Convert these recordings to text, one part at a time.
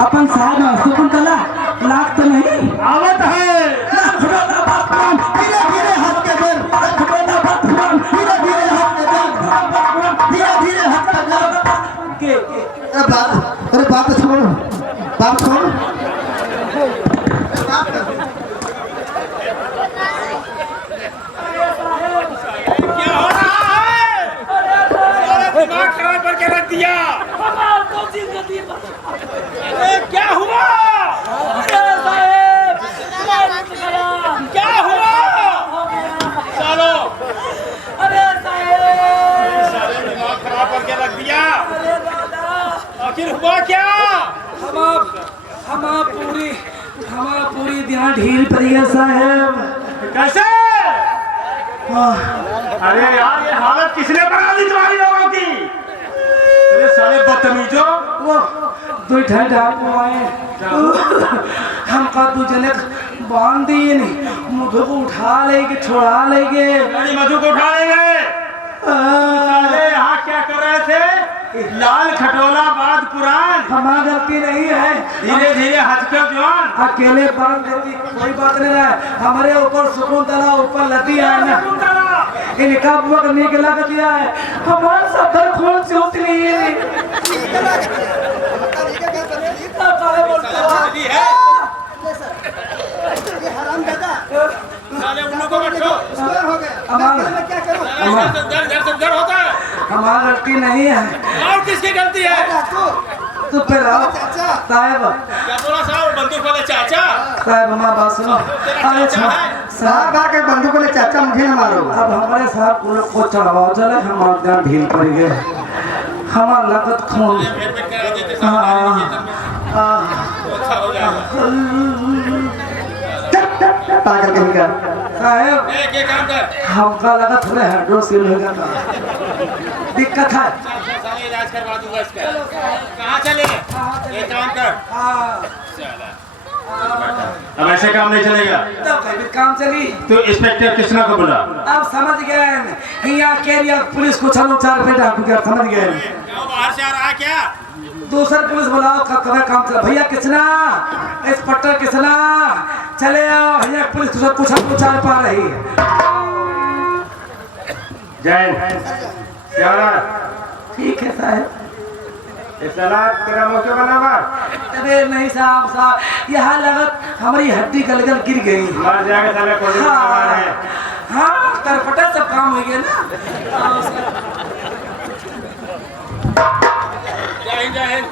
अपन साहब शकुंतला लाख तो नहीं आवत है। धीरे धीरे हाथ के दर धीरे धीरे हाथ के दर धीरे धीरे हाथ के दर अरे बात छोड़ बात छोड़ क्या हो रहा है? दिमाग खराब करके रख दिया। अरे क्या हुआ? क्या हुआ? चलो सारे दिमाग खराब करके रख दिया। आखिर हुआ क्या? हमारा पूरी ध्यान ढील पड़ी है साहब। कैसे? अरे यार ये हालत किसने बना दी तुम्हारी लोगों की? अरे साले बदतमीजों, वो दो डाकू आए हमका दो जने बांध दिए नहीं मधु को उठा लेंगे छोड़ा लेंगे। अरे मधु को उठा लेंगे। साले यहाँ क्या कर रहे थे? लाल खटोला बाद पुराण। हमारा गलती नहीं है। धीरे धीरे हंसकर जवान। अकेले बांध देती कोई बात नहीं है। हमारे ऊपर शकुंतला ऊपर लती है ना इनका वक्त निकला कर दिया है। हमारा सफर खून से उतनी है। साले उन लोगों को बैठो। डर होता है। हमारा गलती नहीं है। और किसकी गलती है? तो फिर आओ साहब। क्या बोला साहब? बंदूक वाले चाचा। साहब हमारा बात सुनो। अरे साहब आके बंदूक वाले चाचा मुझे न मारो। अब हमारे साहब को चढ़ाओ चले हमारा ध्यान ढील पड़ गए। हमारा लागत खून पागल कहीं का साहब हमका लगा थोड़ा हाइड्रोसिल हो गया दिक्कत है। इलाज करवा दूंगा इसका। कहाँ चले? एक काम कर। अब ऐसे काम नहीं चलेगा। तो काम चली तो इंस्पेक्टर कृष्णा को बुला। अब समझ गए यहाँ के पुलिस को चलो 4 पे डाकू क्या समझ गए। बाहर से आ रहा है क्या? दूसरा पुलिस बुलाओ कब काम चला। भैया कृष्णा इंस्पेक्टर कृष्णा चले आओ। भैया पुलिस को पूछा पा रही है। जय ठीक है साहब। तेरा मुँह क्यों बना हुआ? अरे नहीं साहब यहाँ लगत हमारी हड्डी गलगल गिर गई। मर जाएगा साले कोई है। हाँ तरपटा सब काम हो गया ना। जय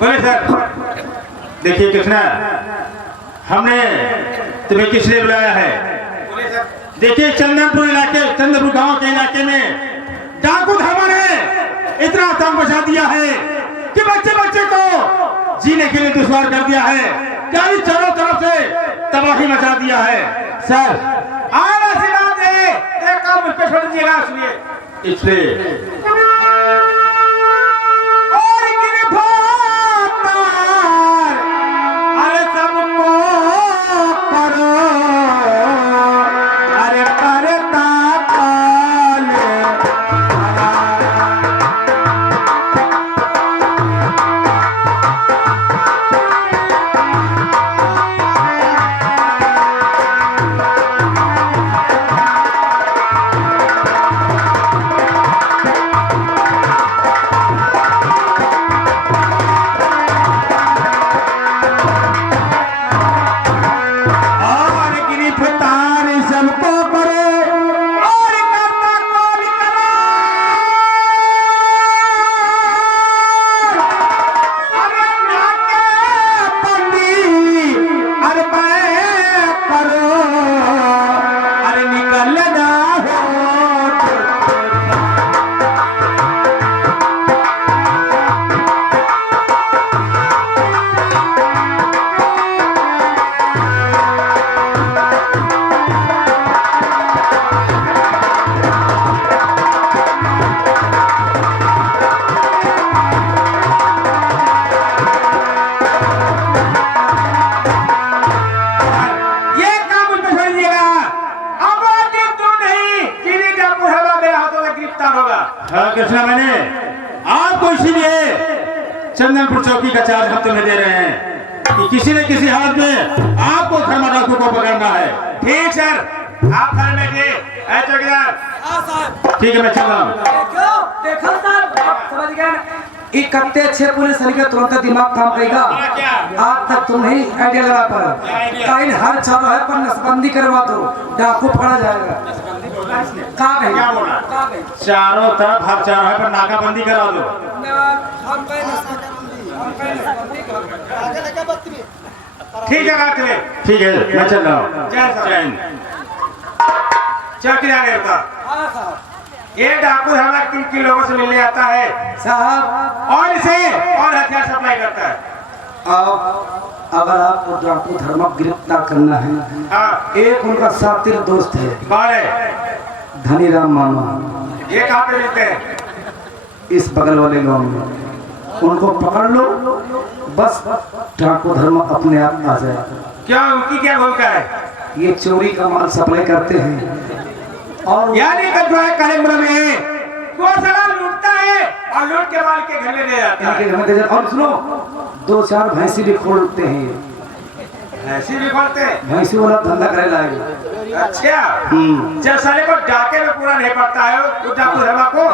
बोले सर। देखिए कृष्णा हमने तुम्हें किस लिए बुलाया है? देखिए चंदनपुर गांव के इलाके में डाकू धर्मा ने इतना आतंक मचा दिया है कि बच्चे को जीने के लिए दुश्वार कर दिया है। गाड़ी चारों तरफ से तबाही मचा दिया है। सर आशीर्वाद दे एक काम पे छोड़ दीजिएगा। सुनिए इसलिए कृष्णा मैंने आपको इसीलिए चंदनपुर चौकी का चार्ज हम तुम्हें दे रहे हैं कि किसी न किसी हालत में आपको धर्मा डाकू को पकड़ना है। ठीक सर, आप घर में थे चौकीदार। ठीक है, मैं चल रहा हूँ। देखो सर, समझ गए ये कत्ते अच्छे पुलिस के तुरंत दिमाग काम करेगा। आज तक तुम नहीं आइडिया लगा पाए, कहीं हर चौराहे पर नसबंदी करवा दो, डाकू पकड़ा जाएगा। कहाँ गई? क्या बोला? चारों तरफ हर चौराहे पर नाकाबंदी करा दो। ठीक है, बात है। ठीक है, मैं चल रहा हूँ। चौकीदार है, ये डाकू हमारे किन लोगों से मिलने आता है साहब, और इसे और हथियार सप्लाई करता है। अगर आपको डाकू धर्मा गिरफ्तार करना है, हाँ, एक उनका साथी दोस्त है, कौन है? धनीराम मामा। ये कहाँ पे मिलते हैं? इस बगल वाले गांव में। उनको पकड़ लो, बस डाकू धर्मा अपने आप आ जाए। क्या उनकी क्या भूमिका है? ये चोरी का माल सप्लाई करते हैं और यानी कलेक्टर में वो साला लूटता है और लूट के माल के घर में ले जाता है। और सुनो, 2-4 भैंसी भी खोलते हैं। ऐसी भी खोलते हैं? भैंसी वाला धंधा करे लाएगा। अच्छा, जब साले को डाके में पूरा नहीं पड़ता है वो डाकू धर्मा को,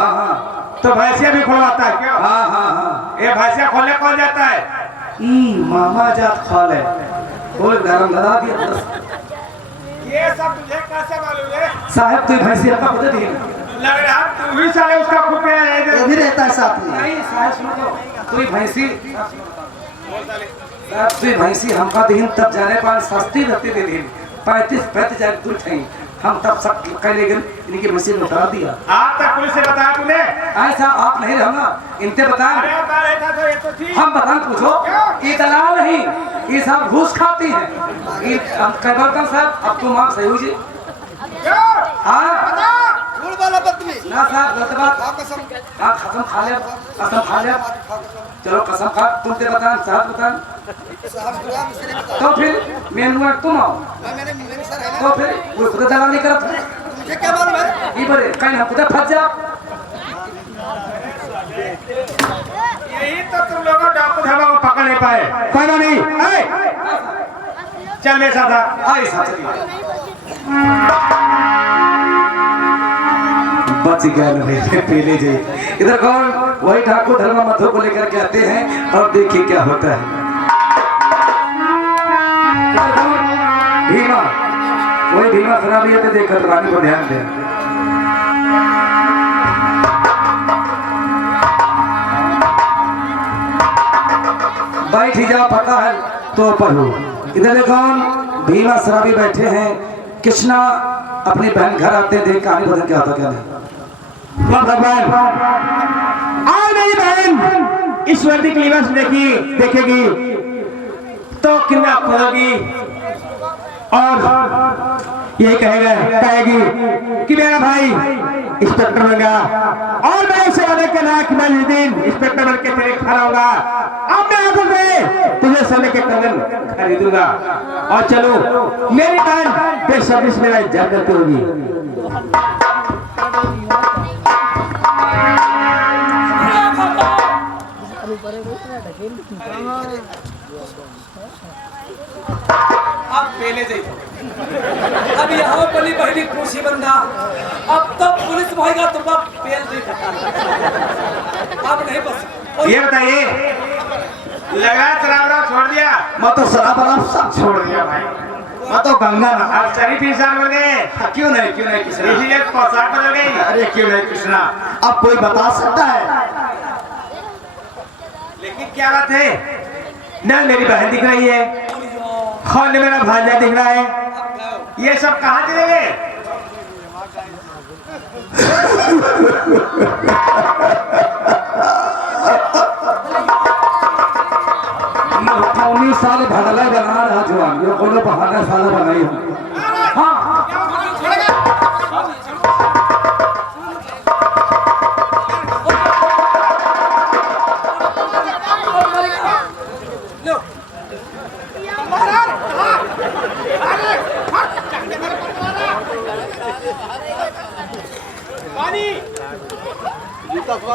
तो भैंसिया भी खोलवाता है क्या? हाँ। ये भैंसिया खोलने कौन जाता है? मामा जात खाल है, बोल गरम लगा दिया। ये सब तुझे कैसे मालूम है? साहब तू भैंसी का खुद दी लग रहा तू भी साले उसका खुफिया है। ये भी रहता है साथ में। नहीं साहब सुनो, तू भैंसी साहब, तू भैंसी हमका दिन तब जाने पान सस्ती रहती दे दिन 35 हजार दूर थे, हम तब सब कह ले गए, इनकी भैंसी ने उतार दिया। आप तक पुलिस से बताया तूने? ऐसा आप नहीं रहना, इनसे बताएं। तो ये तो ठीक। हम बताएं, पूछो। ये दलाल नहीं, ये सब घूस खाती है। साहब अब तुम आप सही हो जी। हाँ ना साहब, गलत बात। हाँ, कसम खा लिया, कसम खा लिया। चलो कसम खा, तुमसे बताएं, साहब बताएं। तो फिर मेनू तुम आओ, तो फिर वो खुद दलाल नहीं करते। क्या मालूम है? ये बड़े कहीं हम खुद फंस जाओ। यही तो तुम लोगों डाकू धर्मा को पकड़ नहीं पाए। कोई नहीं, चल मेरे साथ। आई साथ बच गया पहले जी। इधर कौन? वही ठाकुर धर्मा मधु को लेकर के आते हैं और देखिए क्या होता है। भीमा, वही भीमा शराबी है, देखकर रानी को ध्यान दे। बैठ ही जाओ, पता है तो पढ़ो। इधर देखो भीमा शराबी बैठे हैं। कृष्णा अपनी बहन घर आते हैं, देख कहानी बदल क्या होता क्या नहीं। भगवान आज मेरी बहन इस वर्दी की लिबास देखेगी तो कितना खोलोगी और यही कहेगी कि मेरा भाई इंस्पेक्टर बनेगा और मैं उसे वादे के लायक मैं जिस दिन इंस्पेक्टर बन के तेरे खड़ा होगा, अब मैं आंखों से तुझे सोने के कंगन खरीदूंगा और चलो मेरी बहन बेशर्मी से मेरा इज्जत करती होगी। अब पहले अब यहाँ बनी बहनी खुशी बंदा, अब तो पुलिस भाईगा तो पेल दे। अब नहीं बस। ये बताइए, लगा शराब छोड़ दिया? मैं तो शराब सब छोड़ दिया भाई। मैं तो गंगा ना आप शरीफ इंसान बन गए। क्यों नहीं कृष्णा, इसीलिए पोशाक बदल गई। अरे क्यों नहीं कृष्णा, अब कोई बता सकता है? लेकिन क्या बात है, न मेरी बहन दिख रही है और न मेरा भांजा दिख रहा है, ये सब कहाँ चले गए? कौनी साल भगला बना रहा जवान, ये कोनो बहाना साल बनाई हो। हाँ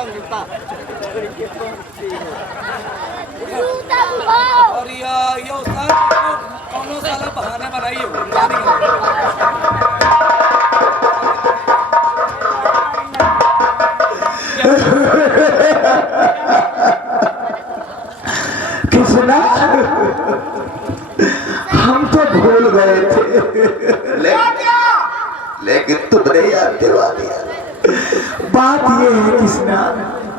जूता और ये उस्ताद कौनो साला बहाने बनाइए कृष्णा हम तो भूल गए थे लेकिन तुमने याद दिलवा दिया। बात ये है कृष्णा,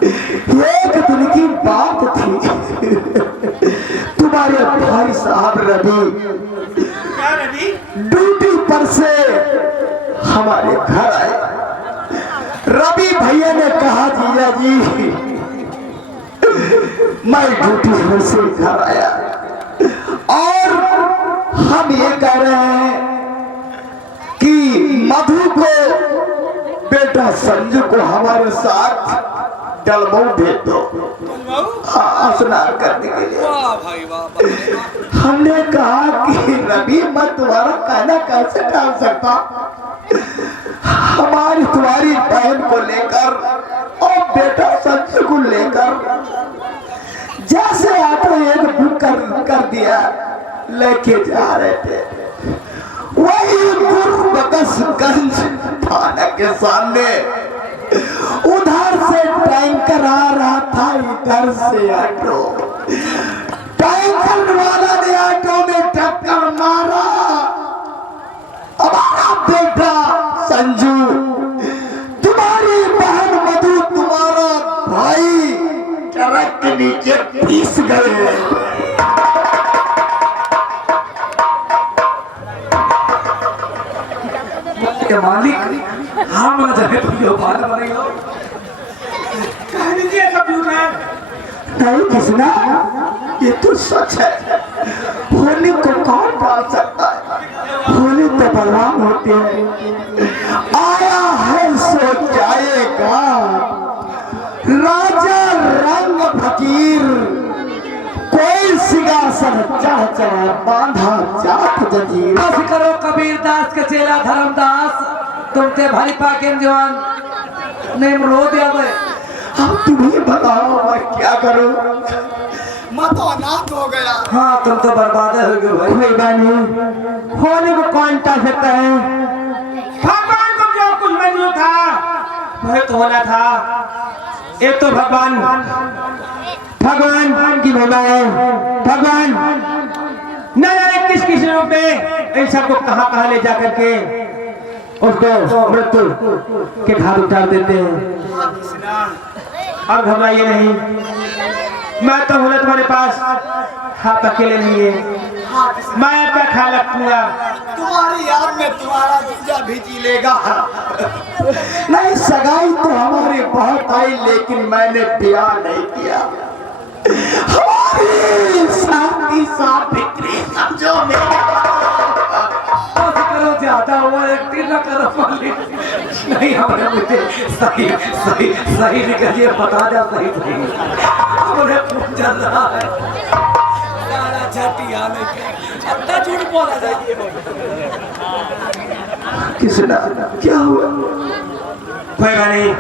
एक दिन की बात थी, तुम्हारे भाई साहब रवि ड्यूटी पर से हमारे घर आए। रवि भैया ने कहा जीजा जी मैं ड्यूटी पर से घर आया और हम ये कह रहे हैं कि मधु को बेटा संजू को हमारे साथ डलमऊ भेज दो स्नान करने के लिए। वाह भाई वाह। हमने कहा कि रवि मैं तुम्हारा कहना कैसे टाल सकता, हमारी तुम्हारी बहन को लेकर और बेटा संजू को लेकर जैसे ऑटो एक बुक कर दिया लेके जा रहे थे, वही बकसगंज थाना के सामने उधर से टैंकर आ रहा था, इधर से ऑटो। टैंकर वाला ने ऑटो में टक्कर मारा, हमारा बेटा संजू, तुम्हारी बहन मधु, तुम्हारा भाई ट्रक के नीचे फंस गए। मालिक हाँ बोला जाए तो बात बनेगा कह दीजिए कंप्यूटर। नहीं कृष्णा ये तो सच है, होली को कौन डाल सकता है, होली तो बलवान होते हैं। आया है सो जाएगा, राजा रंग फकीर, कोई सिंहासन चढ़ चढ़ बांधा जात जंजीर। बस करो कबीर दास के चेला धर्मदास, तुम ते भली पाके जवान नेमरोद आ गए। अब तुम ही बताओ मैं क्या करूं, मैं तो अनाथ हो गया। हाँ तुम तो बर्बाद हो गए भाई। कोई बात नहीं, होली को कौन टाल सकता है, भगवान को जो कुछ मंजूर था वह तो होना था। एक तो भगवान की महिमा है, भगवान न जाने किस किस रूप में इन सबको कहां कहां ले जा करके उसको मृत्यु के घाट उतार देते हैं। अब घबराइए नहीं, मैं तो हूं तुम्हारे पास, हाथ अकेले नहीं है, मैं आपका ख्याल रखूंगा। तुम्हारी याद में तुम्हारा जीजा भी जी लेगा। नहीं सगाई तो हमारी बहुत आई लेकिन मैंने ब्याह नहीं किया। हमारी शादी सावित्री समझो बस करो ज्यादा हुआ एक्टिंग न करो मालिक। नहीं हमें मुझे सही सही सही निकलिए बता दे सही सही मुझे खून चल रहा है सारा झटिया लेके अत्ता झूठ बोला जाइए। किसना क्या हुआ, कोई बात नहीं,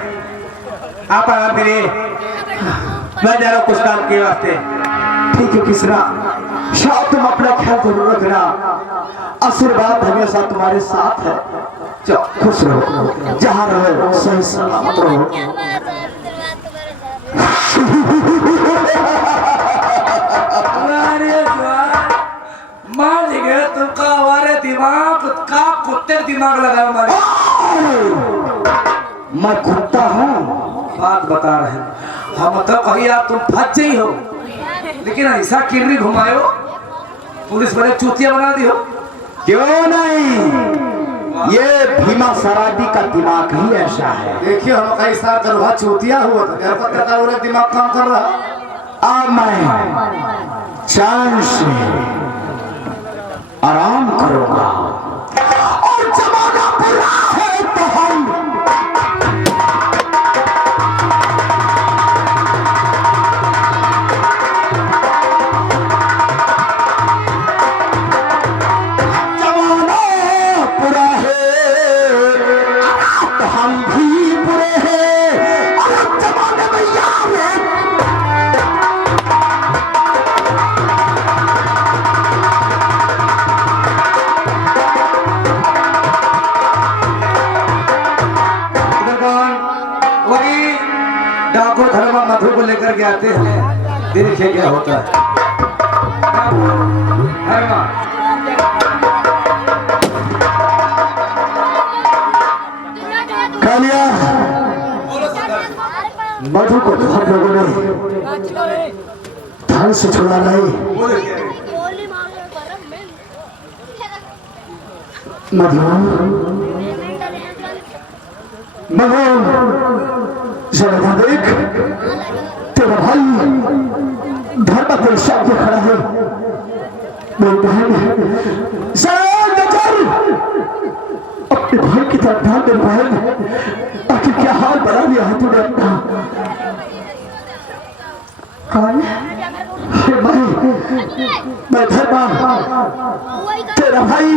आप आराम करिए, मैं जा रहा हूँ कुछ काम के वास्ते। ठीक है किसना, शायद तुम अपना ख्याल जरूर रखना, आशीर्वाद हमेशा तुम्हारे साथ है। जाओ खुश रहो, जहाँ रहो सही सलामत रहो। मान गए तुमका हमारे दिमाग का कुत्ते दिमाग लगा हमारे। मैं कुत्ता हूँ, बात बता रहे हैं हम तो कहिए तुम फंस ही हो, लेकिन ऐसा किर्री घुमायो पुलिस वाले चूतिया बना दियो। क्यों नहीं, ये भीमा सराबी का दिमाग ही ऐसा है। देखिए हम कैसा करवा चूतिया हुआ था घर पर दिमाग काम कर रहा। अब मैं चैन से आराम करूंगा और जमाना बुरा है तो हम हम भी बुरे हैं और जमाने में यार देखिए क्या होता है। कालिया मधु को तो हम लोगों ने धान से छुड़ा नहीं। मधु मधु जरा देख, तेरा भाई धर्म तेरे सामने खड़ा है। मेरी बहन अपने भाई की तरफ ध्यान दे। बहन आखिर क्या हाल बना लिया है तूने अपना? कौन? मैं धर्मा तेरा भाई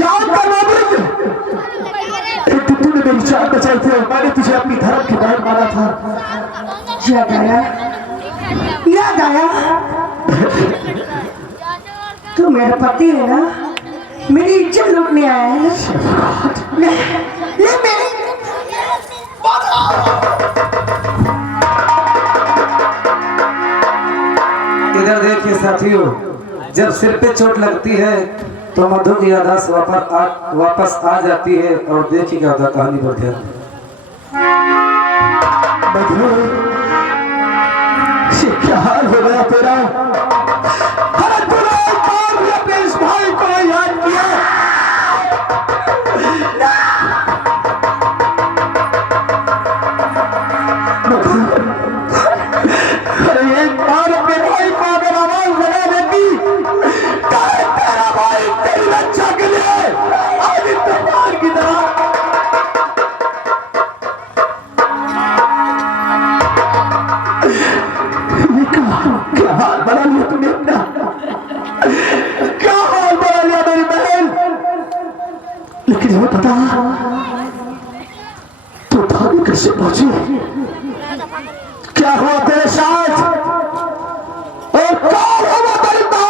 याद कर। तूने मेरी जान बचाई थी और मैंने तुझे अपनी धर्म की बहन माना था। याद आया? याद आया? तू मेरा पति है ना? मेरी इज्जत लूटने आया है। ले मेरी इधर देखिए साथियों, जब सिर पे चोट लगती है तो मधु की याददाश्त वापस आ जाती है। और देखिए क्या होता है, कहानी पर ध्यान। मधु क्या हाल हो गया तेरा? अपने इस भाई को याद किया। अरे एक बार अपने भाई को अगर आवाज लगा देती, तेरा भाई तेरी रक्षा के लिए आदि तलवार की तरह। क्या हाल बना लिया तूने अपना? क्या हाल बना लिया मेरी बहन? लेकिन हमें पता तो भाभी कैसे पहुंची? क्या हुआ तेरे साथ? और कौन हुआ बलता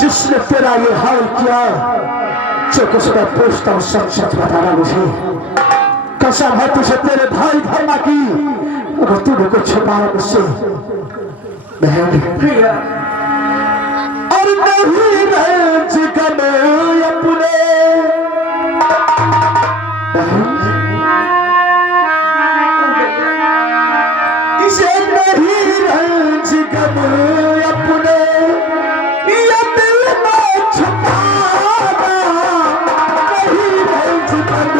जिसने तेरा ये हाल किया? जो कुछ मैं पूछता हूँ सच सच बताना मुझे। कसम है तुझे तेरे भाई धर्मा की, अगर तूने कुछ छुपाया मुझसे। बहन और नहीं रहे जिगन अपने। इसे नहीं रहे जिगन अपने, ये दिल में छुपाना नहीं रहे जिगन।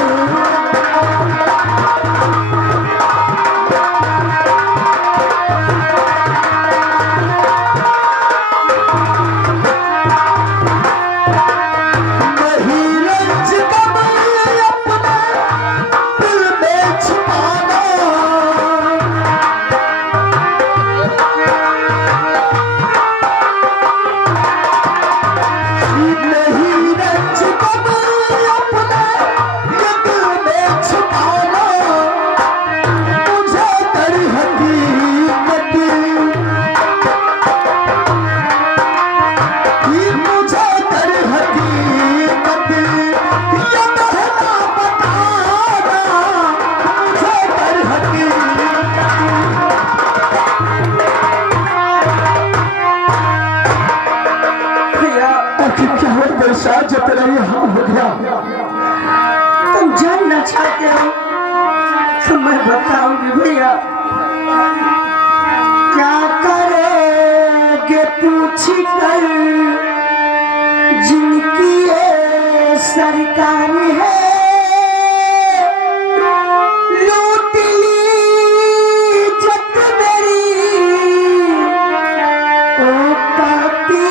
जो तेरा ये हाल हो गया, तुम जानना चाहते हो तो मैं बताऊंगी भैया। क्या करोगे पूछ कर जिनकी ये सरकारी है? लूट ली इज्जत मेरी ओ पापी।